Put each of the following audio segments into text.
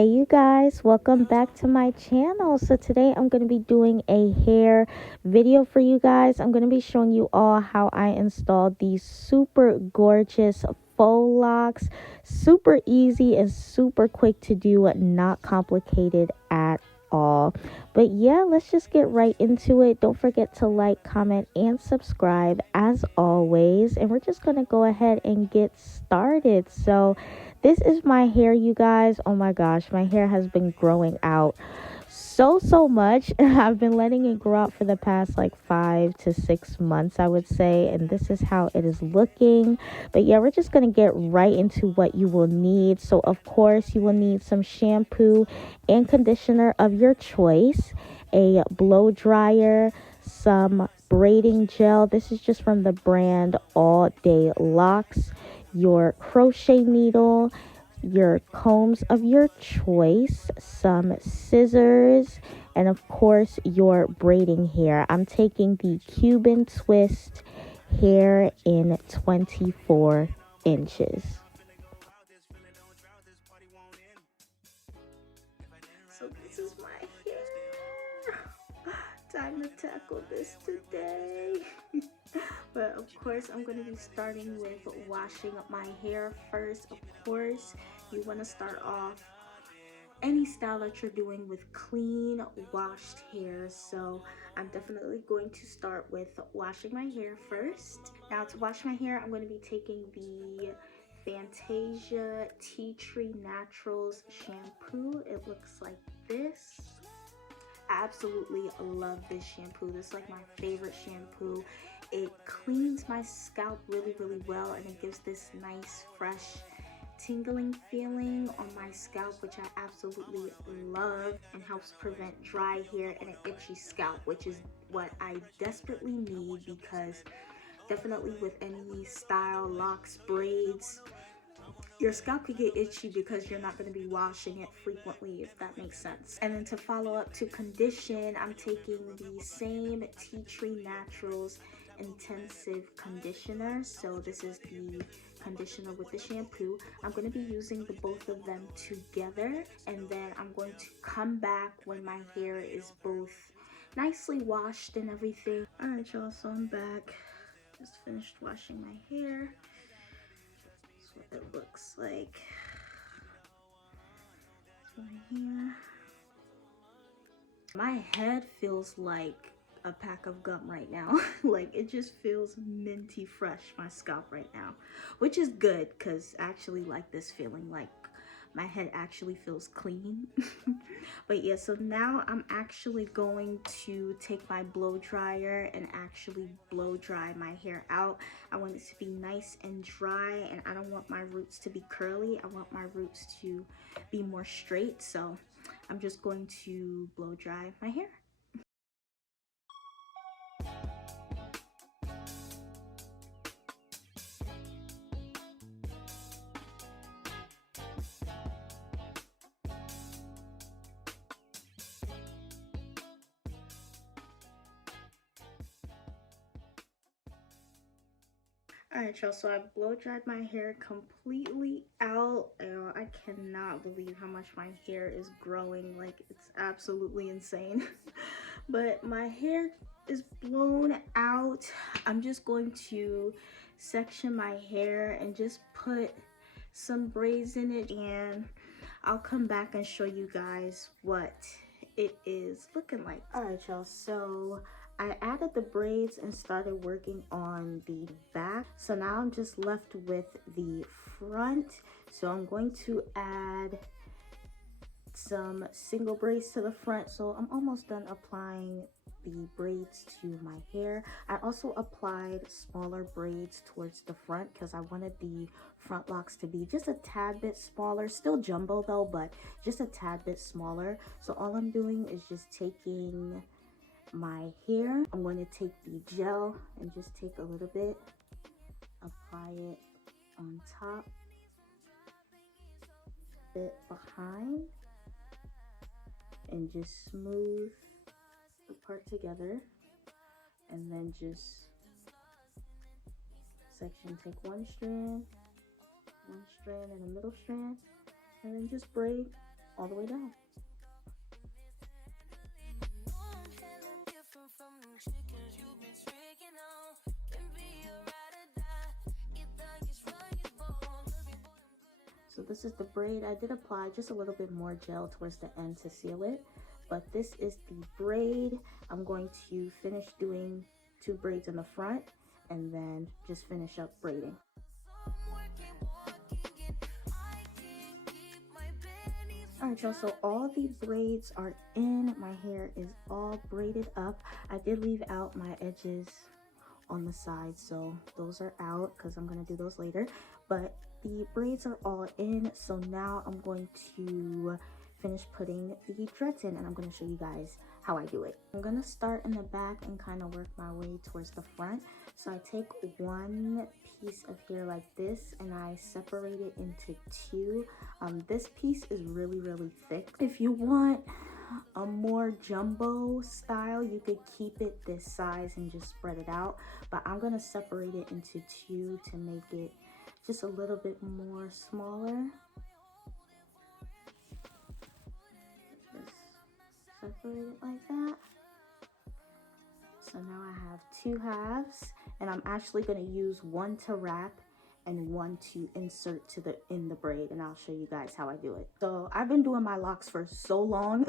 Hey you guys, welcome back to my channel. So today I'm going to be doing a hair video for you guys. I'm going to be showing you all how I installed these super gorgeous faux locks. Super easy and super quick to do, not complicated at all. But yeah, let's just get right into it. Don't forget to like, comment, and subscribe as always. And we're just going to go ahead and get started. So this is my hair, you guys. Oh my gosh, my hair has been growing out so much. I've been letting it grow out for the past like 5 to 6 months, I would say, and this is how it is looking. But yeah, we're just gonna get right into what you will need. So of course you will need some shampoo and conditioner of your choice, a blow dryer, some braiding gel. This is just from the brand All Day Locks, your crochet needle, your combs of your choice, some scissors, and of course your braiding hair. I'm taking the Cuban Twist hair in 24 inches. So this is my hair. Time to tackle this today. But of course I'm going to be starting with washing up my hair first. Of course you want to start off any style that you're doing with clean washed hair. So I'm definitely going to start with washing my hair first. Now to wash my hair, I'm going to be taking the Fantasia Tea Tree Naturals shampoo. It looks like this. I absolutely love this shampoo. This is like my favorite shampoo. It cleans my scalp really well, and it gives this nice fresh tingling feeling on my scalp, which I absolutely love, and helps prevent dry hair and an itchy scalp, which is what I desperately need, because definitely with any style, locks, braids, your scalp could get itchy because you're not going to be washing it frequently, if that makes sense. And then to follow up to condition, I'm taking the same Tea Tree Naturals Intensive Conditioner. So this is the conditioner with the shampoo. I'm going to be using the both of them together, and then I'm going to come back when my hair is both nicely washed and everything. Alright y'all, so I'm back. Just finished washing my hair. That's what it looks like. Right here. My head feels like a pack of gum right now. Like it just feels minty fresh, my scalp right now, which is good because I actually like this feeling, like my head actually feels clean. But yeah, so now I'm actually going to take my blow dryer and actually blow dry my hair out. I want it to be nice and dry, and I don't want my roots to be curly. I want my roots to be more straight, so I'm just going to blow dry my hair. Alright y'all, so I blow dried my hair completely out. I cannot believe how much my hair is growing. Like, it's absolutely insane. But my hair is blown out. I'm just going to section my hair and just put some braids in it, and I'll come back and show you guys what it is looking like. Alright y'all, so I added the braids and started working on the back. So now I'm just left with the front. So I'm going to add some single braids to the front. So I'm almost done applying the braids to my hair. I also applied smaller braids towards the front because I wanted the front locks to be just a tad bit smaller, still jumbo though, but just a tad bit smaller. So all I'm doing is just taking my hair, I'm going to take the gel and just take a little bit, apply it on top, bit behind, and just smooth the part together, and then just section, take one strand and a middle strand, and then just braid all the way down. So this is the braid. I did apply just a little bit more gel towards the end to seal it, but this is the braid. I'm going to finish doing 2 braids in the front and then just finish up braiding. Alright y'all, so all the braids are in. My hair is all braided up. I did leave out my edges on the side, so those are out because I'm going to do those later. But the braids are all in, so now I'm going to finish putting the dreads in, and I'm going to show you guys how I do it. I'm going to start in the back and kind of work my way towards the front. So I take one piece of hair like this and I separate it into 2. This piece is really thick. If you want a more jumbo style, you could keep it this size and just spread it out, but I'm going to separate it into 2 to make it just a little bit more smaller. Just separate it like that. So now I have 2 halves, and I'm actually going to use one to wrap and one to insert in the braid, and I'll show you guys how I do it. So I've been doing my locks for so long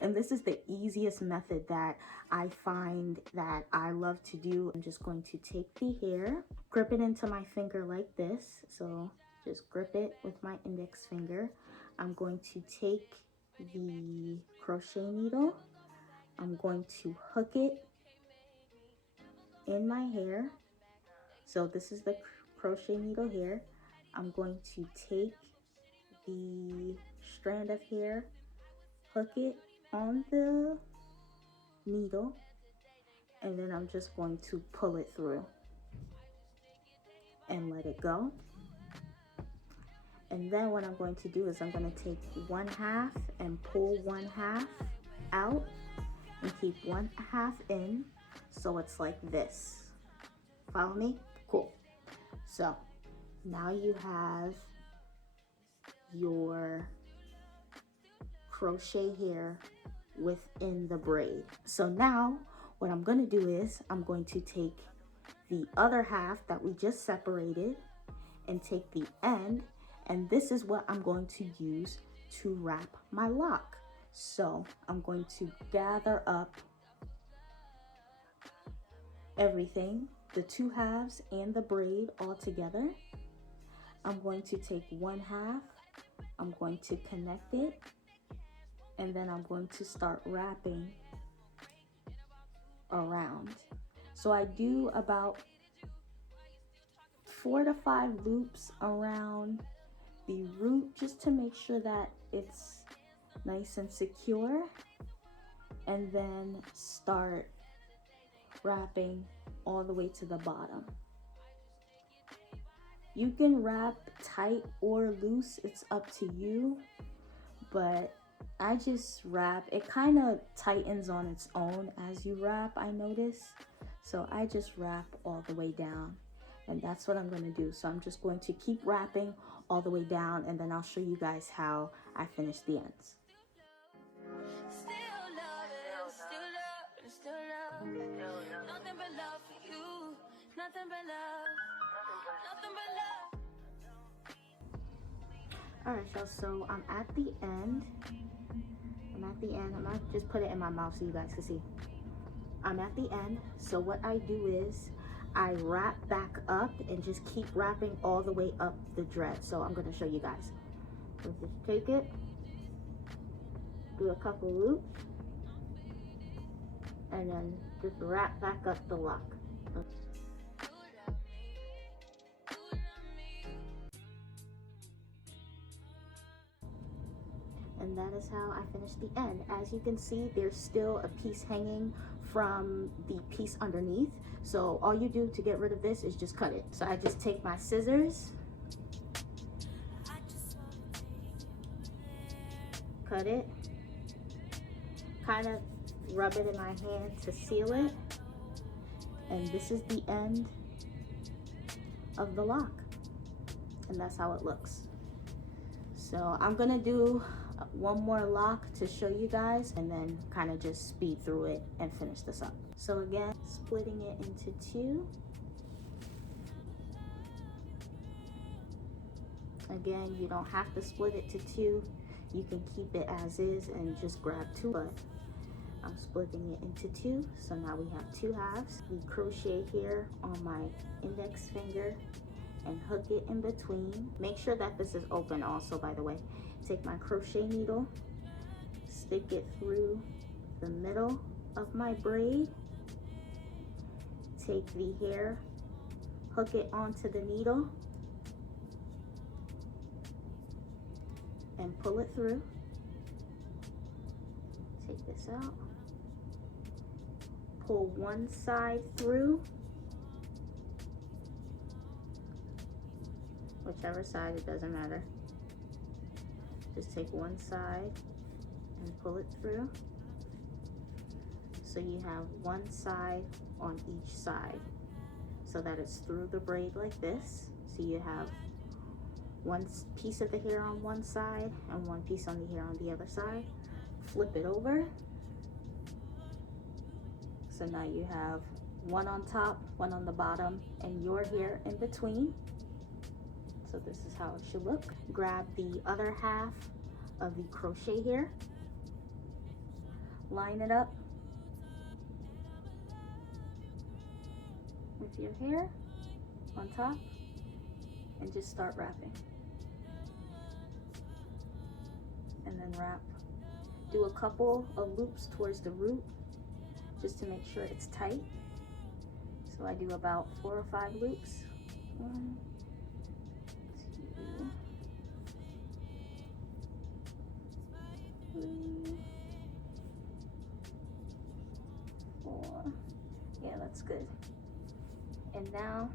and this is the easiest method that I find that I love to do. I'm just going to take the hair, grip it into my finger like this. So just grip it with my index finger. I'm going to take the crochet needle, I'm going to hook it in my hair. So this is the crochet needle here. I'm going to take the strand of hair, hook it on the needle, and then I'm just going to pull it through and let it go. And then what I'm going to do is I'm going to take 1/2 and pull 1/2 out and keep 1/2 in, so it's like this. Follow me? Cool. So now you have your crochet hair within the braid. So now what I'm going to do is I'm going to take the other half that we just separated and take the end, and this is what I'm going to use to wrap my lock. So I'm going to gather up everything, the 2 halves and the braid all together. I'm going to take 1/2, I'm going to connect it, and then I'm going to start wrapping around. So I do about 4 to 5 loops around the root just to make sure that it's nice and secure, and then start wrapping all the way to the bottom. You can wrap tight or loose, it's up to you, but I just wrap. It kind of tightens on its own as you wrap, I notice. So I just wrap all the way down, and that's what I'm going to do. So I'm just going to keep wrapping all the way down, and then I'll show you guys how I finish the ends. Alright y'all, so I'm at the end. I'm gonna just put it in my mouth so you guys can see. I'm at the end. So what I do is I wrap back up and just keep wrapping all the way up the dread. So I'm gonna show you guys. So just take it, do a couple loops, and then just wrap back up the lock. And that is how I finished the end. As you can see, there's still a piece hanging from the piece underneath. So all you do to get rid of this is just cut it. So I just take my scissors, cut it, kind of rub it in my hand to seal it. And this is the end of the lock. And that's how it looks. So I'm gonna do one more lock to show you guys, and then kind of just speed through it and finish this up. So again, splitting it into two. Again, you don't have to split it to two. You can keep it as is and just grab two, but I'm splitting it into two. So now we have two halves. We crochet here on my index finger and hook it in between. Make sure that this is open also, by the way. Take my crochet needle, stick it through the middle of my braid. Take the hair, hook it onto the needle, and pull it through. Take this out. Pull one side through, whichever side, it doesn't matter. Just take one side and pull it through. So you have one side on each side, so that it's through the braid like this. So you have one piece of the hair on one side and one piece on the hair on the other side. Flip it over. So now you have one on top, one on the bottom, and your hair in between. So this is how it should look. Grab the other half of the crochet hair, line it up with your hair on top, and just start wrapping. And then wrap. Do a couple of loops towards the root just to make sure it's tight. So I do about 4 or 5 loops. 1, 2, 3, 4. Yeah, that's good. And now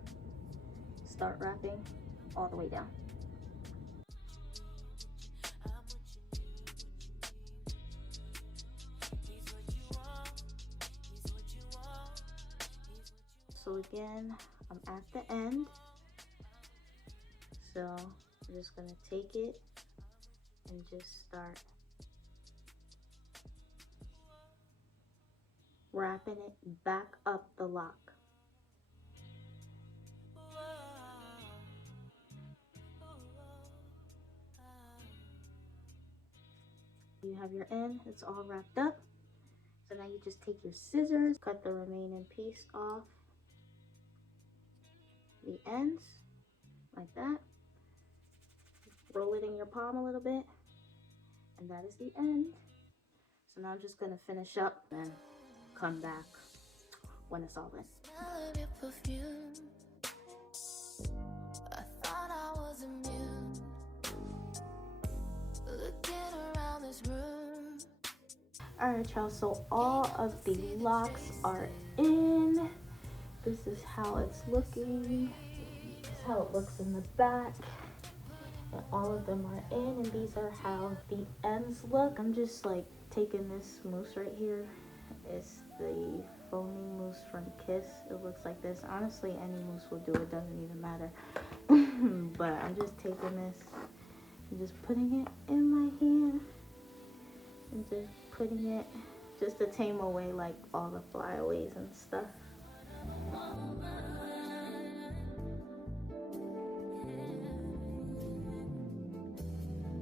start wrapping all the way down. So again, I'm at the end. So I'm just gonna take it and just start wrapping it back up the lock. You have your end, it's all wrapped up. So now you just take your scissors, cut the remaining piece off the ends like that. Roll it in your palm a little bit, and that is the end. So now I'm just gonna finish up and come back when it's all in. Smell of your perfume. I thought I was immune. Looking around this room. All right, y'all, so all of the locks are in. This is how it's looking. This is how it looks in the back. And all of them are in, and these are how the ends look. I'm just like taking this mousse right here. It's the foaming mousse from Kiss. It looks like this. Honestly, any mousse will do, it doesn't even matter. But I'm just taking this and just putting it in my hand and just putting it just to tame away like all the flyaways and stuff.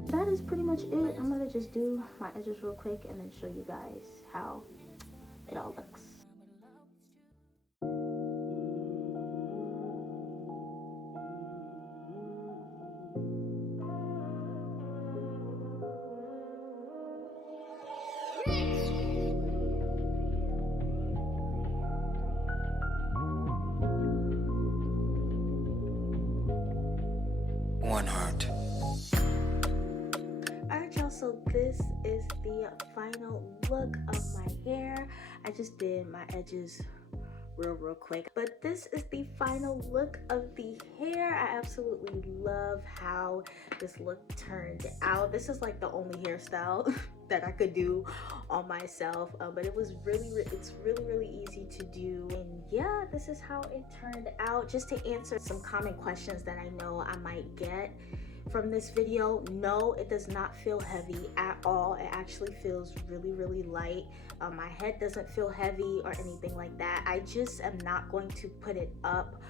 That is pretty much it. I'm gonna just do my edges real quick and then show you guys how it all looks. One heart. Alright, y'all, so this is the final look of my hair. I just did my edges real quick, but this is the final look of the hair. I absolutely love how this look turned out. This is like the only hairstyle that I could do on myself, but it was it's really easy to do. And yeah, this is how it turned out. Just to answer some common questions that I know I might get from this video. No, it does not feel heavy at all. It actually feels really, really light. My head doesn't feel heavy or anything like that. I just am not going to put it up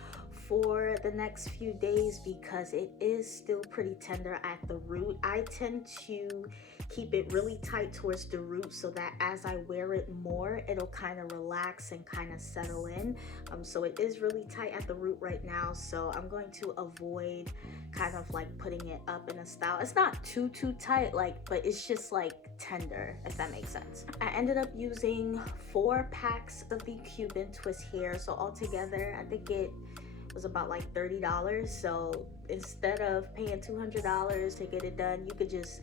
for the next few days because it is still pretty tender at the root. I tend to keep it really tight towards the root so that as I wear it more, it'll kind of relax and kind of settle in. So it is really tight at the root right now, so I'm going to avoid kind of like putting it up in a style. It's not too tight, like, but it's just like tender, if that makes sense. I ended up using 4 packs of the Cuban Twist hair, so altogether I think it was about like $30. So instead of paying $200 to get it done, you could just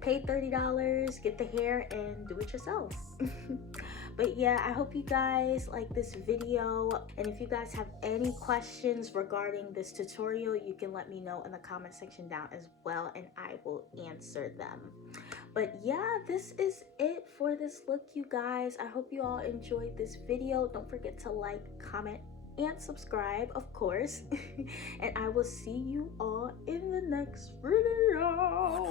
pay $30, get the hair, and do it yourself. But yeah, I hope you guys like this video, and if you guys have any questions regarding this tutorial, you can let me know in the comment section down as well, and I will answer them. But yeah, this is it for this look, you guys. I hope you all enjoyed this video. Don't forget to like, comment, and subscribe, of course. And I will see you all in the next video.